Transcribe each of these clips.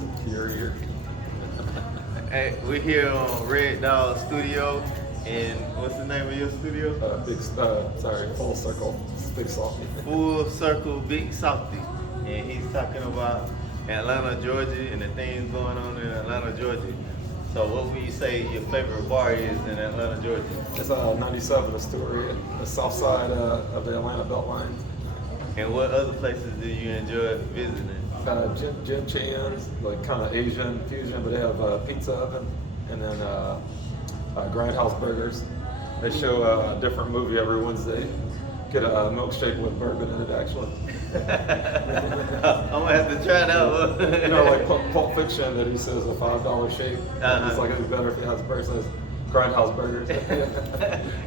Superior. Hey, we're here on Reddogg Studio, and what's the name of your studio? Full Circle, Big Softy. Full Circle Big Softy, and he's talking about Atlanta, Georgia, and the things going on in Atlanta, Georgia. So, what would you say your favorite bar is in Atlanta, Georgia? It's 97 Astoria, the south side of the Atlanta Beltline. And what other places do you enjoy visiting? Jim Chan's, like kind of Asian fusion, but they have pizza oven, and then Grindhouse Burgers. They show a different movie every Wednesday. Get a milkshake with bourbon in it, actually. I'm gonna have to try that one. You know, like Pulp Fiction, that he says a $5 shake. It's like it'd be better if he has a burger. Says Grindhouse Burgers.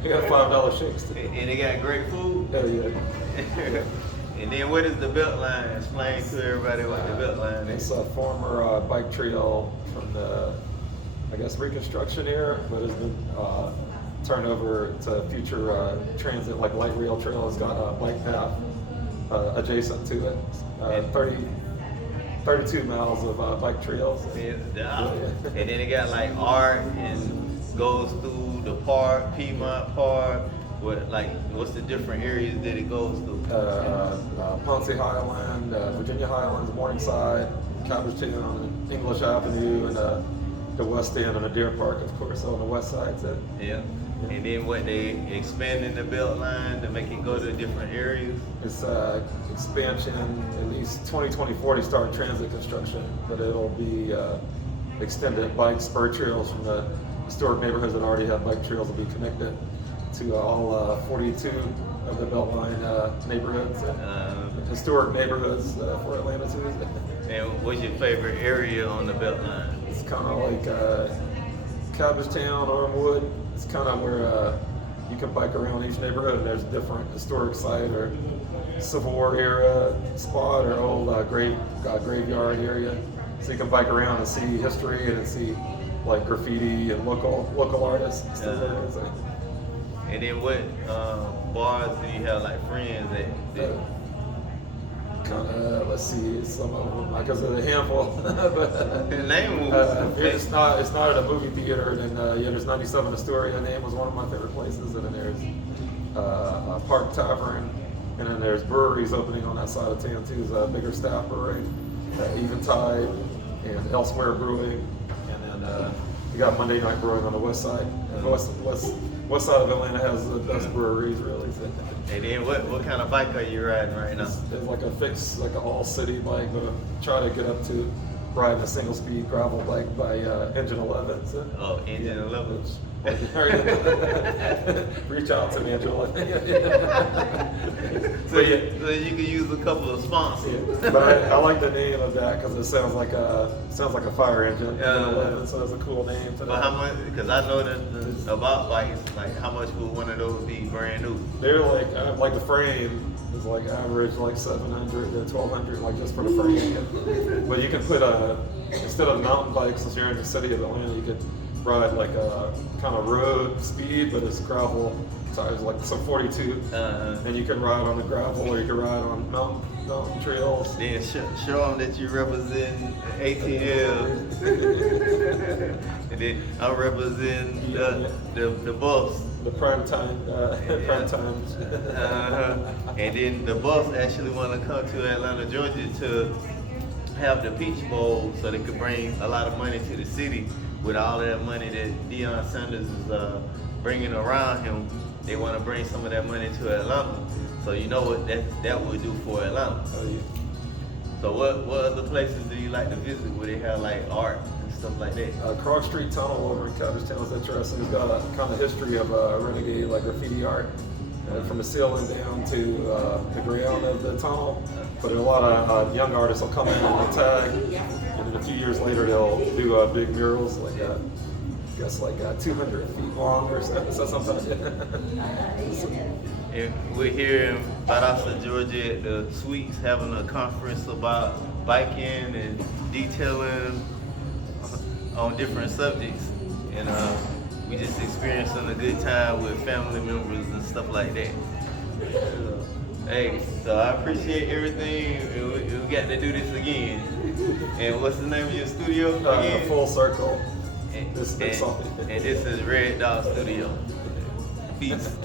You got $5 shakes too. And they got great food. Hell yeah. And then what is the Beltline? Explain to everybody what the Beltline is. It's a former bike trail from the, I guess, Reconstruction era, but it's been turned over to future transit, like light rail trail. It's got a bike path adjacent to it. 32 miles of bike trails. Yeah. And then it got like art and goes through the park, Piedmont Park. What's the different areas that it goes through? Ponce Highland, Virginia Highlands, Morningside, Cabbagetown, English Avenue, and the West End and the Deer Park, of course, on the west side. So. Yeah. And then what, they expanding the Beltline to make it go to different areas? It's expansion, at least 2024 they start transit construction, but it'll be extended bike spur trails from the historic neighborhoods that already have bike trails will be connected to all 42 of the Beltline neighborhoods, historic neighborhoods for Atlanta too. And what's your favorite area on the Beltline? It's kind of like Cabbagetown, Armwood. It's kind of where you can bike around each neighborhood, and there's a different historic site or Civil War era spot or old graveyard area. So you can bike around and see history and see like graffiti and local artists. And then what bars do you have like friends at? Let's see, some of them, because of the handful. But, the name it's not at a movie theater. And then there's 97 Astoria. Name was one of my favorite places. And then there's Park Tavern, and then there's breweries opening on that side of town too. There's a bigger staff brewery, Eventide, and Elsewhere Brewing, and then you got Monday Night Brewing on the west side. And west side of Atlanta has the best breweries, really. So. And then what kind of bike are you riding right now? It's like a fixed, like an all-city bike, but I'm trying to get up to riding a single-speed gravel bike by Engine 11. So. Oh, Engine 11. Reach out to me, Engine 11. So you can use a couple of sponsors. Yeah. But I like the name of that because it sounds like a fire engine. Engine 11, so it's a cool name for that. But how much? Because I know that about bikes, like how much would one of those be brand new? They're like the frame is like average like 700 to 1200, like just for the frame. But you can put instead of mountain bikes, since you're in the city of Atlanta, you could ride like a kind of road speed, but it's gravel tires, like some 42, and you can ride on the gravel or you can ride on mountain trails. Then show them that you represent ATL. And then I represent the bus. The prime time. And then the bus actually want to come to Atlanta, Georgia to have the Peach Bowl so they could bring a lot of money to the city. With all of that money that Deion Sanders is bringing around him, they want to bring some of that money to Atlanta. So you know what that would do for Atlanta. Oh, yeah. So what other places do you like to visit where they have like art and stuff like that? Cross Street Tunnel over in Cabbagetown is interesting. It's got a kind of history of renegade like graffiti art from the ceiling down to the ground of the tunnel. But a lot of young artists will come in and they'll tag, and then a few years later they'll do big murals like I guess like 200 feet long or so sometimes. And we're here in Valdosta, Georgia at the Suites having a conference about biking and detailing on different subjects. And we just experiencing a good time with family members and stuff like that. Hey, so I appreciate everything. We got to do this again. And what's the name of your studio again? Full Circle. And, This is and this is Reddogg Studio. Peace.